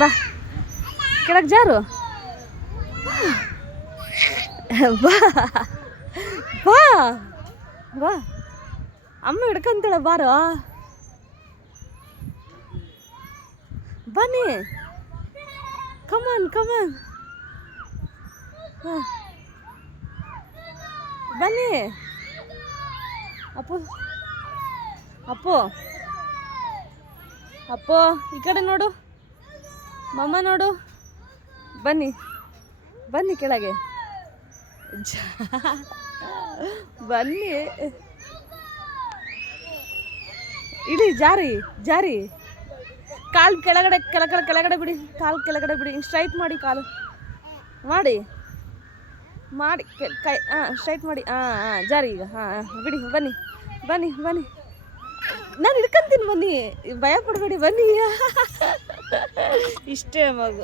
ಬಾ ಕೆಳಗೆ ಜಾರು ಬಾ ಬಾ ಬಾ ಅಮ್ಮ ಹಿಡ್ಕೊಂತಾಳ ಬಾರೋ ಬನ್ನಿ ಕಮಾನ್ ಕಮಾನ್ ಬನ್ನಿ ಅಪ್ಪು ಅಪ್ಪು ಅಪ್ಪು ಈ ಕಡೆ ನೋಡು ಮಮ್ಮ ನೋಡು ಬನ್ನಿ ಬನ್ನಿ ಕೆಳಗೆ ಬನ್ನಿ ಇಡಿ ಜಾರಿ ಜಾರಿ ಕಾಲು ಕೆಳಗಡೆ ಕೆಳಗಡೆ ಬಿಡಿ ಕಾಲು ಕೆಳಗಡೆ ಬಿಡಿ ಸ್ಟ್ರೈಟ್ ಮಾಡಿ ಕಾಲು ಮಾಡಿ ಮಾಡಿ ಕೈ ಸ್ಟ್ರೈಟ್ ಮಾಡಿ ಜಾರಿ ಈಗ ಬಿಡಿ ಬನ್ನಿ ಬನ್ನಿ ಬನ್ನಿ ನಾನು ಹಿಡ್ಕೊಂತೀನಿ ಬನ್ನಿ ಭಯ ಪಡಬೇಡಿ ಬನ್ನಿ ಇಷ್ಟೇ ಮಗ